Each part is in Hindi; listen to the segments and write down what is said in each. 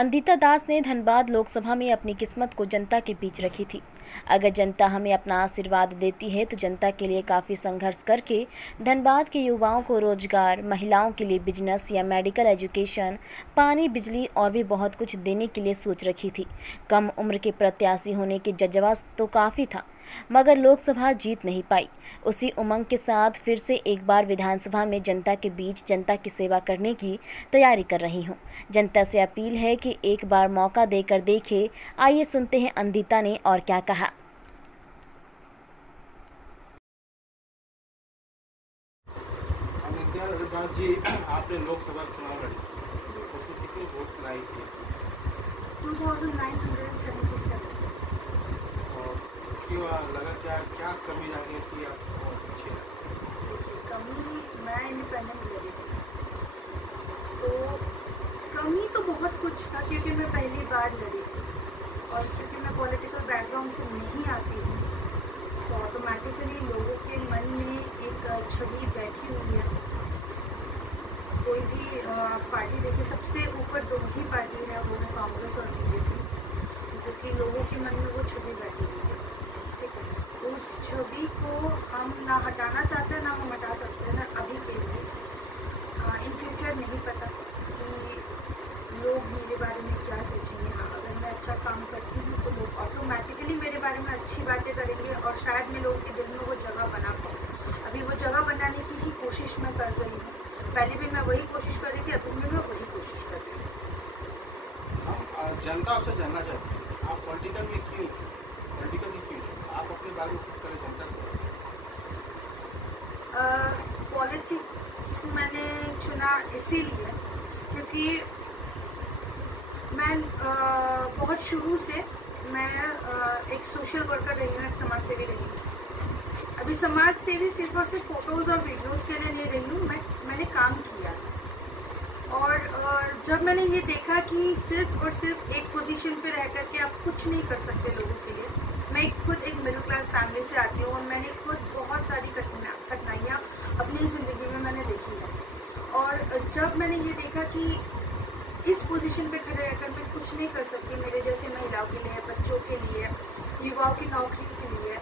अंदिता दास ने धनबाद लोकसभा में अपनी किस्मत को जनता के बीच रखी थी। अगर जनता हमें अपना आशीर्वाद देती है तो जनता के लिए काफ़ी संघर्ष करके धनबाद के युवाओं को रोजगार, महिलाओं के लिए बिजनेस या मेडिकल एजुकेशन, पानी, बिजली और भी बहुत कुछ देने के लिए सोच रखी थी। कम उम्र के प्रत्याशी होने के जज्बा तो काफ़ी था, मगर लोकसभा जीत नहीं पाई। उसी उमंग के साथ फिर से एक बार विधानसभा में जनता के बीच जनता की सेवा करने की तैयारी कर रही हूँ। जनता से अपील है कि एक बार मौका देकर देखे। आइए सुनते हैं अंदिता ने और क्या कहा। अंदिता जी, आपने लोकसभा चुनाव लड़ी, उसमें कितने वोट लाई थे? 2977। और क्यों लगा, क्या क्या कमी रह गई कि आप और पीछे रहे? देखिए, कमी, मैं इंडिपेंडेंट लड़ी थी, तो कमी तो बहुत कुछ था क्योंकि मैं पहली बार लड़ी थी और क्योंकि मैं पॉलिटिकल बैकग्राउंड से नहीं आती हूँ तो ऑटोमेटिकली लोगों के मन में एक छवि बैठी हुई है। कोई भी पार्टी देखिए, सबसे ऊपर दो ही पार्टी है, वो है कांग्रेस और बीजेपी, जो कि लोगों के मन में वो छवि बैठी हुई है। ठीक है, उस छवि को हम ना हटाना चाहते हैं ना हम हटा सकते हैं अभी के लिए। इन फ्यूचर नहीं पता कि लोग मेरे बारे में क्या सोचेंगे। हाँ, अगर मैं अच्छा काम करती हूँ तो लोग ऑटोमेटिकली मेरे बारे में अच्छी बातें करेंगे और शायद मैं लोगों के दिल में वो जगह बना पाऊँ। अभी वो जगह बनाने की ही कोशिश मैं कर रही हूँ। पहले भी मैं वही कोशिश कर रही थी, अभी भी मैं वही कोशिश कर रही हूँ। हम जनता आपसे जानना चाहते हैं, आप पॉलिटिकल में क्यों आप अपने बारे में खुद करें, जनता को। पॉलिटिक्स मैंने चुना इसीलिए क्योंकि मैं बहुत शुरू से मैं एक सोशल वर्कर रही हूँ, एक समाज सेवी रही हूँ। अभी समाज सेवी सिर्फ और सिर्फ फोटोज़ और वीडियोज़ के लिए नहीं रही हूँ, मैंने काम किया है। और जब मैंने ये देखा कि सिर्फ और सिर्फ एक पोजीशन पे रह करके आप कुछ नहीं कर सकते लोगों के लिए। मैं खुद एक मिडिल क्लास फैमिली से आती हूँ और मैंने खुद बहुत सारी कठिनाइयाँ अपनी ज़िंदगी में मैंने देखी है। और जब मैंने ये देखा कि इस पोजीशन पे खड़े रहकर मैं कुछ नहीं कर सकती मेरे जैसे महिलाओं के लिए, बच्चों के लिए, युवाओं की नौकरी के लिए,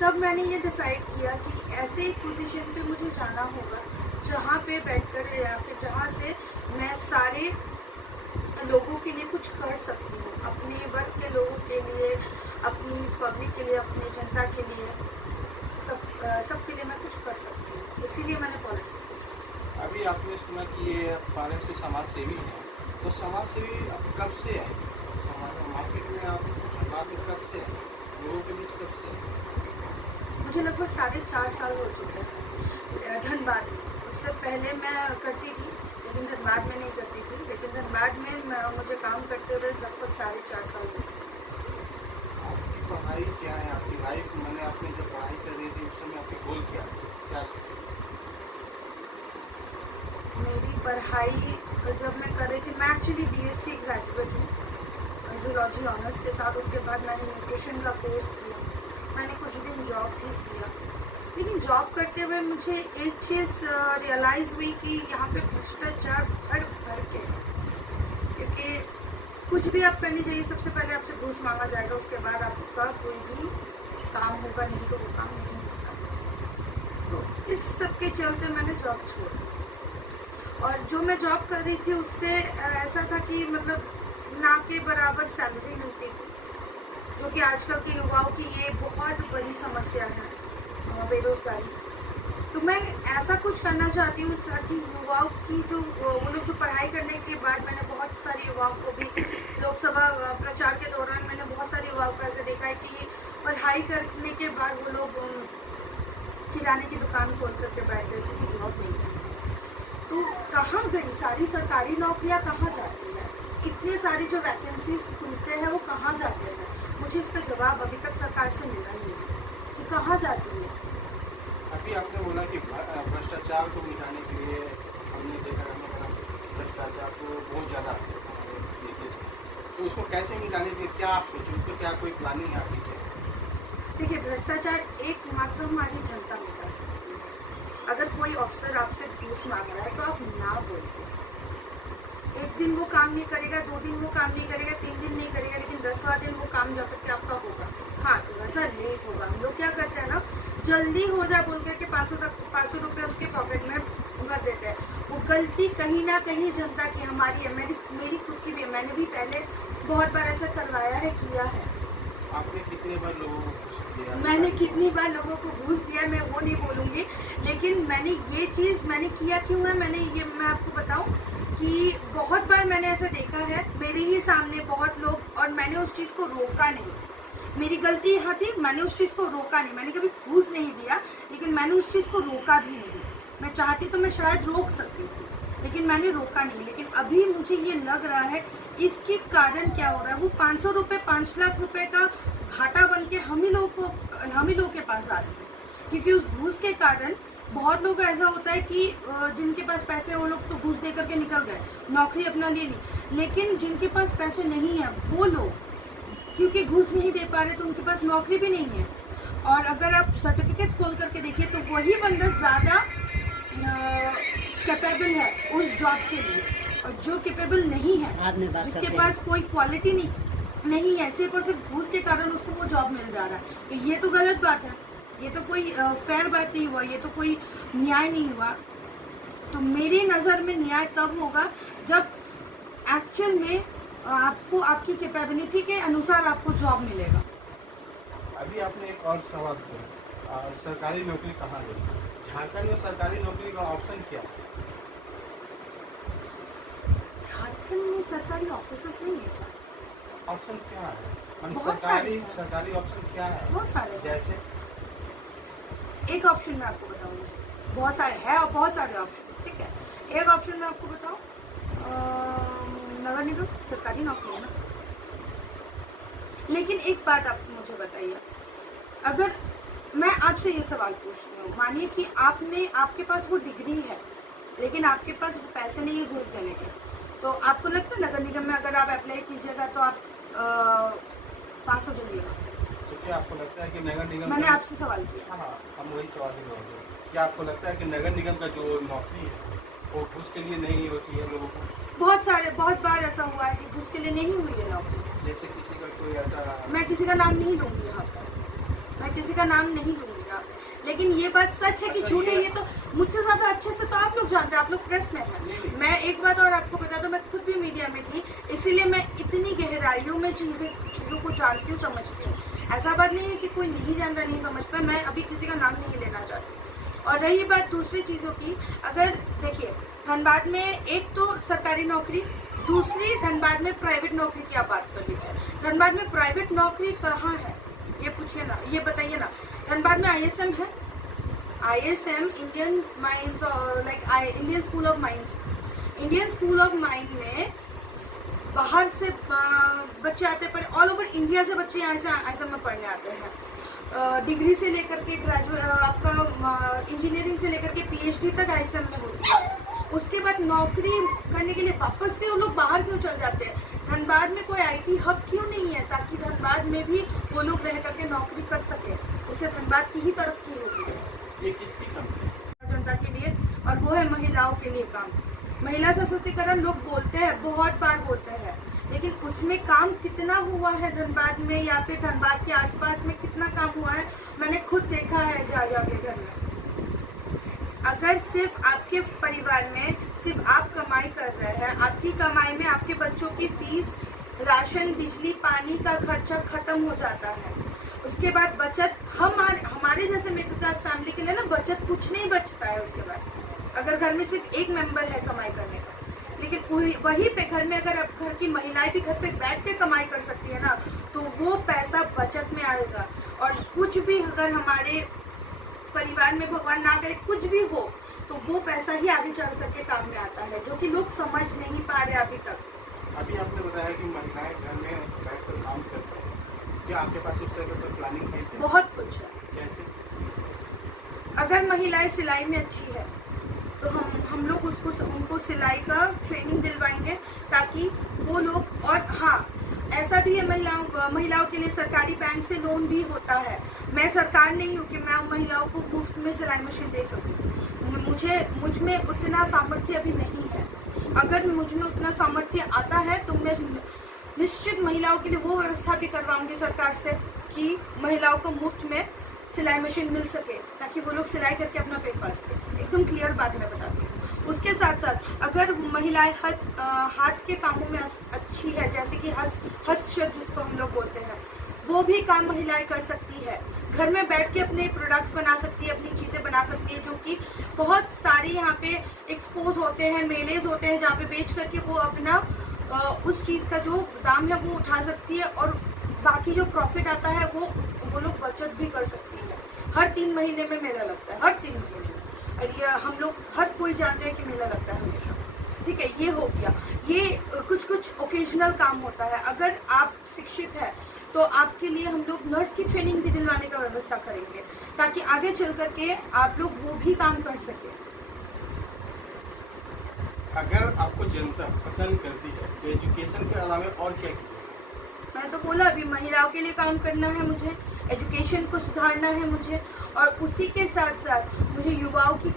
तब मैंने ये डिसाइड किया कि ऐसे एक पोजीशन पे मुझे जाना होगा जहाँ पे बैठकर या फिर जहाँ से मैं सारे लोगों के लिए कुछ कर सकती हूँ, अपने वर्ग के लोगों के लिए, अपनी पब्लिक के लिए, अपनी जनता के लिए, सब के लिए मैं कुछ कर सकती हूँ। इसीलिए मैंने पॉलिटिक्स सोचा। अभी आपने सुना कि ये पारे से समाज सेवी हैं, तो समाज सेवी आप कब से है? समाज मार्केट में आप धनबाद में कब से है? लोगों के बीच कब से है? मुझे लगभग 4.5 साल हो चुके हैं धनबाद में। उससे पहले मैं करती थी लेकिन धनबाद में नहीं करती थी, लेकिन धनबाद में मुझे काम करते हुए लगभग 4.5 साल हो चुके हैं। आपकी पढ़ाई क्या है, आपकी लाइफ, मैंने आपने जब पढ़ाई कर रही थी उस समय आपके गोल क्या सोचे? मेरी पढ़ाई जब मैं कर रही थी, मैं एक्चुअली बीएससी ग्रेजुएट हूँ जूलॉजी ऑनर्स के साथ। उसके बाद मैंने न्यूट्रिशन का कोर्स किया, मैंने कुछ दिन जॉब भी किया, लेकिन जॉब करते हुए मुझे एक चीज़ रियलाइज़ हुई कि यहाँ पे भ्रष्टाचार भर के है। क्योंकि कुछ भी आप करनी चाहिए, सबसे पहले आपसे घूस मांगा जाएगा, उसके बाद आपका कोई भी काम होगा, नहीं तो वो काम नहीं होगा। तो इस सब के चलते मैंने जॉब छोड़ दी। और जो मैं जॉब कर रही थी उससे ऐसा था कि मतलब ना के बराबर सैलरी मिलती थी, जो कि आजकल के युवाओं की ये बहुत बड़ी समस्या है, बेरोजगारी। तो मैं ऐसा कुछ करना चाहती हूँ ताकि युवाओं की जो वो लोग जो पढ़ाई करने के बाद, मैंने बहुत सारे युवाओं को भी लोकसभा प्रचार के दौरान मैंने बहुत सारे युवाओं को ऐसे देखा है कि पढ़ाई करने के बाद वो लोग किराने की दुकान खोल करके बैठ गए क्योंकि जॉब नहीं है। तो कहाँ गई सारी सरकारी नौकरियाँ, कहाँ जाती है? इतने सारी जो वैकेंसीज खुलते हैं वो कहाँ जाते हैं? मुझे इसका जवाब अभी तक सरकार से मिला ही नहीं कि कहाँ जाती है। अभी आपने बोला कि भ्रष्टाचार को मिटाने के लिए हमने देखा भ्रष्टाचार को बहुत ज़्यादा हमारे देश में, तो उसको कैसे मिटाने के लिए क्या आप सोचें, उसको क्या कोई प्लानिंग है आपकी? क्या देखिए, भ्रष्टाचार एकमात्र हमारी जनता मिटा सकती है। अगर कोई अफसर आपसे घूस मांग रहा है तो आप ना बोलिए। एक दिन वो काम नहीं करेगा, 2 दिन वो काम नहीं करेगा, 3 दिन नहीं करेगा, लेकिन 10वां दिन वो काम जा करके आपका होगा। हाँ, थोड़ा सा लेट होगा। हम लोग क्या करते हैं ना, जल्दी हो जाए बोल करके 500 रुपये उसके पॉकेट में भर देते हैं। वो गलती कहीं ना कहीं जनता की हमारी है, मेरी खुद की भी है। मैंने भी पहले बहुत बार ऐसा करवाया है, किया है। आपने कितने बार लोगों को घूस दिया? मैंने कितनी बार लोगों को घूस दिया मैं वो नहीं बोलूँगी, लेकिन मैंने ये चीज़ मैंने किया क्यों है, मैं आपको बताऊं कि बहुत बार मैंने ऐसा देखा है मेरे ही सामने बहुत लोग, और मैंने उस चीज़ को रोका नहीं। मेरी गलती यहाँ थी, मैंने उस चीज़ को रोका नहीं। मैंने कभी घूस नहीं दिया, लेकिन मैंने उस चीज़ को रोका भी नहीं। मैं चाहती तो मैं शायद रोक सकती थी, लेकिन मैंने रोका नहीं। लेकिन अभी मुझे ये लग रहा है इसके कारण क्या हो रहा है, वो 500 रुपये 5 लाख रुपए का घाटा बन के हम ही लोग के पास आ रहे हैं। क्योंकि उस घूस के कारण बहुत लोग ऐसा होता है कि जिनके पास पैसे हैं वो लोग तो घूस दे करके निकल गए, नौकरी अपना ले ली। लेकिन जिनके पास पैसे नहीं है वो लोग क्योंकि घूस नहीं दे पा रहे तो उनके पास नौकरी भी नहीं है। और अगर आप सर्टिफिकेट्स खोल करके देखिए तो वही बंदा ज़्यादा कैपेबल है उस जॉब के लिए, और जो कैपेबल नहीं है, जिसके पास कोई क्वालिटी नहीं है, सिर्फ और सिर्फ घूस के कारण उसको वो जॉब मिल जा रहा है। तो ये तो गलत बात है, ये तो कोई फेयर बात नहीं हुआ, ये तो कोई न्याय नहीं हुआ। तो मेरी नज़र में न्याय तब होगा जब एक्चुअल में आपको आपकी कैपेबिलिटी के अनुसार आपको जॉब मिलेगा। अभी आपने एक और सवाल किया, सरकारी नौकरी कहाँ है? झारखंड में सरकारी नौकरी का ऑप्शन क्या है? झारखंड में सरकारी ऑफिसर्स नहीं है क्या? ऑप्शन क्या है? बहुत सारे हैं। सरकारी ऑप्शन क्या है? बहुत सारे हैं। जैसे एक ऑप्शन मैं आपको बताऊंगी, बहुत सारे हैं और बहुत सारे ऑप्शन, ठीक है। एक ऑप्शन मैं आपको बताऊं, नगर निगम सरकारी नौकरी है ना। लेकिन एक बात आप मुझे बताइए, अगर मैं आपसे ये सवाल पूछती हूँ, मानिए कि आपके पास वो डिग्री है लेकिन आपके पास वो पैसे नहीं है घूस देने के, तो आपको लगता है नगर निगम में अगर आप अप्लाई कीजिएगा तो आप पास हो जाइएगा? तो क्या आपको लगता है कि नगर निगम, मैंने आपसे सवाल किया। हाँ, हम वही सवाल ही करेंगे। क्या आपको लगता है कि नगर निगम का जो नौकरी है वो घूस के लिए नहीं होती है लोगों को? बहुत बार ऐसा हुआ है कि घूस के लिए नहीं हुई है नौकरी। जैसे किसी का कोई ऐसा, मैं किसी का नाम नहीं लूंगी यहाँ पर, मैं किसी का नाम नहीं लूंगी यहाँ पे। लेकिन ये बात सच है कि झूठ है, ये तो मुझसे ज़्यादा अच्छे से तो आप लोग जानते हैं, आप लोग प्रेस में हैं। मैं एक बात और आपको बता दूं, मैं खुद भी मीडिया में थी, इसीलिए मैं इतनी गहराइयों में चीज़ों को जानती हूँ, समझती हूँ। ऐसा बात नहीं है कि कोई नहीं जानता नहीं समझता, मैं अभी किसी का नाम नहीं लेना चाहती। और रही बात दूसरी चीज़ों की, अगर देखिए धनबाद में एक तो सरकारी नौकरी, दूसरी धनबाद में प्राइवेट नौकरी की आप बात कर लीजिए। धनबाद में प्राइवेट नौकरी कहाँ है ये पूछिए ना, ये बताइए ना। धनबाद में ISM है, ISM Indian mines, like Indian school of mines. Indian school of mines में बाहर से बच्चे आते हैं, पर ऑल ओवर इंडिया से बच्चे यहाँ से ISM में पढ़ने आते हैं। डिग्री से लेकर के ग्रेजुएट, आपका इंजीनियरिंग से लेकर के PhD तक ISM में होती है। उसके बाद नौकरी करने के लिए वापस से वो लोग बाहर क्यों चल जाते हैं? धनबाद में कोई IT हब क्यों नहीं है ताकि धनबाद में भी वो लोग रह करके नौकरी कर सके? उससे धनबाद की ही तरक्की होगी है। ये किसकी कमी है? जनता के लिए, और वो है महिलाओं के लिए काम। महिला सशक्तिकरण लोग बोलते हैं, बहुत बार बोलते हैं, लेकिन उसमें काम कितना हुआ है धनबाद में या फिर धनबाद के आसपास में कितना काम हुआ है? मैंने खुद देखा है जा के घर में। अगर सिर्फ आपके परिवार में सिर्फ आप कमाई कर रहे हैं, आपकी कमाई में आपके बच्चों की फीस, राशन, बिजली, पानी का खर्चा खत्म हो जाता है। उसके बाद बचत, हमारे जैसे मिडिल क्लास फैमिली के लिए ना बचत कुछ नहीं बचता है। उसके बाद अगर घर में सिर्फ एक मेंबर है कमाई करने का, लेकिन वहीं पे घर में अगर अब घर की महिलाएं भी घर पे बैठ के कमाई कर सकती है ना, तो वो पैसा बचत में आएगा। और कुछ भी अगर हमारे परिवार में भगवान ना करे कुछ भी हो, तो वो पैसा ही आगे चल करके काम में आता है, जो कि लोग समझ नहीं पा रहे अभी तक। अभी आपने बताया कि महिलाएं घर में बैठकर काम करते हैं, क्या आपके पास इस तरह का प्लानिंग है? बहुत कुछ है। कैसे? अगर महिलाएं सिलाई में अच्छी है तो हम लोग उनको सिलाई का ट्रेनिंग दिलवाएंगे ताकि वो लोग, और हाँ ऐसा भी है महिलाओं के लिए सरकारी बैंक से लोन भी होता है। मैं सरकार नहीं हूँ कि मैं महिलाओं को मुफ्त में सिलाई मशीन दे सकूँ, मुझ में उतना सामर्थ्य अभी नहीं है, अगर मुझ में उतना सामर्थ्य आता है तो मैं निश्चित महिलाओं के लिए वो व्यवस्था भी करवाऊंगी सरकार से कि महिलाओं को मुफ्त में सिलाई मशीन मिल सके, ताकि वो लोग सिलाई करके अपना पेट पाल सके। एकदम क्लियर बात मैं बताती हूँ। उसके साथ साथ अगर महिलाएं हाथ के कामों में अच्छी है, जैसे कि हस्तशिल्प जिसको हम लोग बोलते हैं, वो भी काम महिलाएं कर सकती है। घर में बैठ के अपने प्रोडक्ट्स बना सकती है, अपनी चीज़ें बना सकती है, जो कि बहुत सारी यहाँ पे एक्सपोज होते हैं, मेलेज होते हैं, जहाँ पे बेच करके वो अपना उस चीज़ का जो दाम है वो उठा सकती है, और बाकी जो प्रॉफिट आता है वो लोग बचत भी कर सकती है। हर 3 महीने में मेला लगता है, हर 3 महीने में, और ये हम लोग हर कोई जानते हैं कि मेला लगता है हमेशा। ठीक है, ये हो गया। ये कुछ ओकेजनल काम होता है। अगर आप शिक्षित है तो आपके लिए हम लोग नर्स की ट्रेनिंग भी दिलवाने का व्यवस्था करेंगे, ताकि आगे चल करके आप लोग वो भी काम कर सके। अगर आपको जनता पसंद करती है तो एजुकेशन के अलावा और क्या कीजिएगा? मैं तो बोला अभी, महिलाओं के लिए काम करना है मुझे, एजुकेशन को सुधारना है मुझे, और उसी के साथ साथ मुझे युवाओं की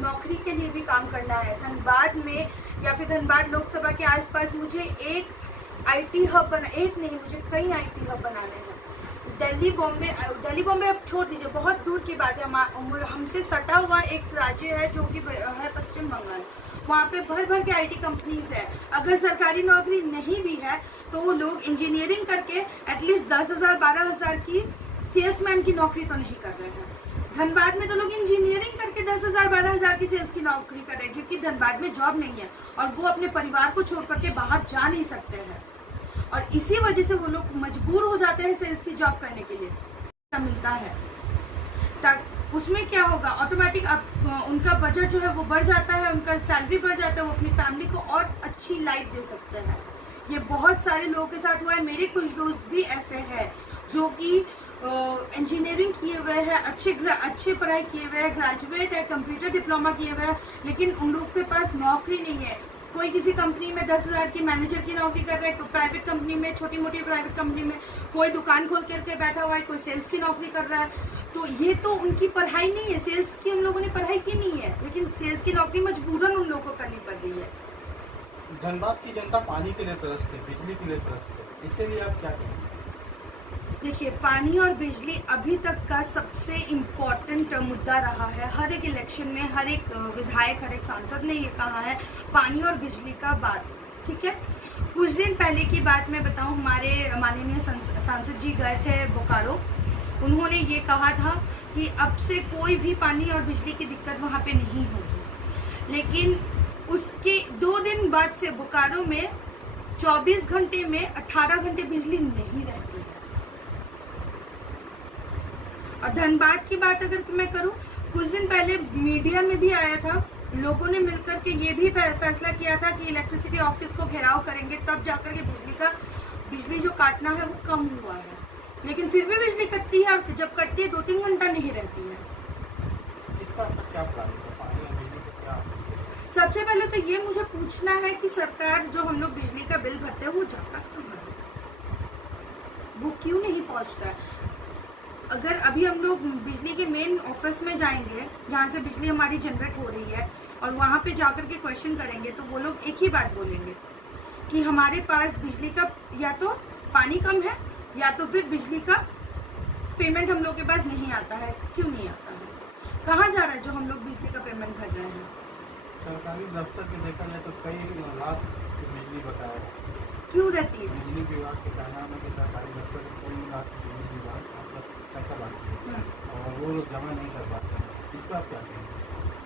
नौकरी के लिए भी काम करना है। धनबाद में या फिर धनबाद लोकसभा के आसपास मुझे एक IT हब मुझे कई IT हब बनाने हैं। दिल्ली बॉम्बे अब छोड़ दीजिए, बहुत दूर की बात है। हमसे सटा हुआ एक राज्य है जो कि है पश्चिम बंगाल। वहाँ पे भर के IT कंपनीज है। अगर सरकारी नौकरी नहीं भी है तो वो लोग इंजीनियरिंग करके एटलीस्ट 10,000 12,000 की सेल्समैन की नौकरी तो नहीं कर रहे हैं। धनबाद में तो लोग इंजीनियरिंग करके 10,000 12,000 की सेल्स की नौकरी कर रहे हैं, क्योंकि धनबाद में जॉब नहीं है और वो अपने परिवार को छोड़ करके बाहर जा नहीं सकते हैं, और इसी वजह से वो लोग मजबूर हो जाते हैं सेल्स की जॉब करने के लिए। मिलता है उसमें क्या होगा, ऑटोमेटिक उनका बजट जो है वो बढ़ जाता है, उनका सैलरी बढ़ जाता है, वो अपनी फैमिली को और अच्छी लाइफ दे सकते हैं। ये बहुत सारे लोगों के साथ हुआ है। मेरे कुछ दोस्त भी ऐसे हैं जो कि इंजीनियरिंग किए हुए हैं, अच्छे पढ़ाई किए हुए हैं, ग्रेजुएट है, कंप्यूटर डिप्लोमा किए हुए हैं, लेकिन उन लोग के पास नौकरी नहीं है। कोई किसी कंपनी में 10,000 की मैनेजर की नौकरी कर रहा है, कोई प्राइवेट कंपनी में, छोटी मोटी प्राइवेट कंपनी में, कोई दुकान खोल करके बैठा हुआ है, कोई सेल्स की नौकरी कर रहा है। तो ये तो उनकी पढ़ाई नहीं है, सेल्स की हम लोगों ने पढ़ाई की नहीं है, लेकिन सेल्स की नौकरी मजबूरन उन लोगों को करनी पड़ रही है। धनबाद की जनता पानी के लिए तरसती है, बिजली के लिए तरसती है, इसके लिए आप क्या कहेंगे? देखिए, पानी और बिजली अभी तक का सबसे इम्पोर्टेंट मुद्दा रहा है। हर एक इलेक्शन में हर एक विधायक, हर एक सांसद ने ये कहा है, पानी और बिजली का बात। ठीक है, कुछ दिन पहले की बात मैं बताऊं, हमारे माननीय सांसद जी गए थे बोकारो। उन्होंने ये कहा था कि अब से कोई भी पानी और बिजली की दिक्कत वहाँ पे नहीं होगी, लेकिन उसके 2 दिन बाद से बोकारो में 24 घंटे में 18 घंटे बिजली नहीं रहती है। और धनबाद की बात अगर मैं करूं, कुछ दिन पहले मीडिया में भी आया था, लोगों ने मिलकर के ये भी फैसला किया था कि इलेक्ट्रिसिटी ऑफिस को घेराव करेंगे, तब जाकर के बिजली जो काटना है वो कम हुआ है। लेकिन फिर भी बिजली कटती है, और जब कटती है 2-3 घंटा नहीं रहती है। इसका क्या प्लान है? पानी और बिजली को क्या? सबसे पहले तो ये मुझे पूछना है कि सरकार जो हम लोग बिजली का बिल भरते हैं वो जाता कहाँ है, वो क्यों नहीं पहुंचता है? अगर अभी हम लोग बिजली के मेन ऑफिस में जाएंगे, जहाँ से बिजली हमारी जनरेट हो रही है, और वहाँ पे जाकर के क्वेश्चन करेंगे, तो वो लोग एक ही बात बोलेंगे कि हमारे पास बिजली का या तो पानी कम है, या तो फिर बिजली का पेमेंट हम लोग के पास नहीं आता है। क्यों नहीं आता है? कहाँ जा रहा है जो हम लोग बिजली का पेमेंट भर रहे हैं? सरकारी दफ्तर के देखा जाए तो कई लाख की बिजली बकाया है। क्यों रहती है? बिजली विभाग के कहना है कि सरकारी दफ्तर में कई लाख की बिजली विभाग मतलब पैसा बांटते हैं और वो लोग जमा नहीं कर पाते हैं। इस पर आप क्या कहेंगे?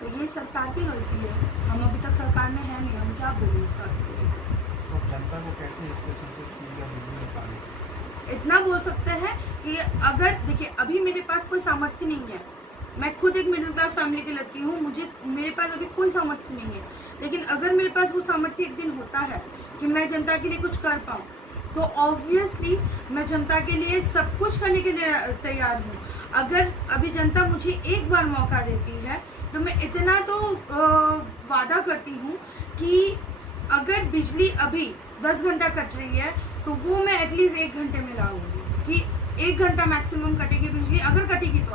तो ये सरकार की गलती है। हम अभी तक सरकार में है नहीं, हम क्या बोलें इस बात के लिए? तो जनता को कैसे इससे संतुष्ट मिलेगा बिजली में पानी? इतना बोल सकते हैं कि अगर देखिए, अभी मेरे पास कोई सामर्थ्य नहीं है, मैं खुद एक मिडिल क्लास फैमिली की लड़की हूँ, मेरे पास अभी कोई सामर्थ्य नहीं है, लेकिन अगर मेरे पास वो सामर्थ्य एक दिन होता है कि मैं जनता के लिए कुछ कर पाऊँ, तो ऑब्वियसली मैं जनता के लिए सब कुछ करने के लिए तैयार हूँ। अगर अभी जनता मुझे एक बार मौका देती है तो मैं इतना तो वादा करती हूँ कि अगर बिजली अभी 10 घंटा कट रही है तो वो मैं एटलीस्ट 1 घंटे में लाऊंगी, कि 1 घंटा मैक्सिमम कटेगी बिजली। अगर कटेगी तो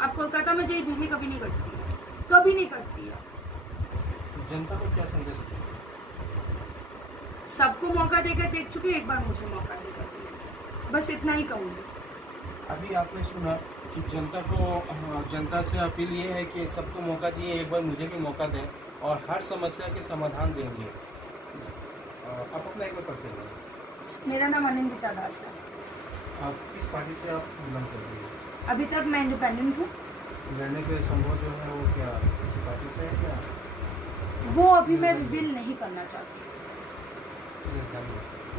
अब कोलकाता में जाइए, बिजली कभी नहीं कटती है, कभी नहीं कटती है। जनता को क्या संदेश दें? सबको मौका देकर देख चुके, एक बार मुझे मौका देकर दिया, बस इतना ही कहूँगी। अभी आपने सुना कि जनता को जनता से अपील ये है कि सबको मौका दिए, एक बार मुझे भी मौका दें और हर समस्या के समाधान देंगे। आप अपना एक बार परिचय दें। मेरा नाम अनिंदिता दास है। आप किस पार्टी से आप बिलोंग करती हैं? अभी तक मैं इंडिपेंडेंट हूँ। लड़ने के संभव जो है वो क्या किसी पार्टी से है क्या? वो अभी मैं रिवील नहीं करना चाहती। धन्यवाद।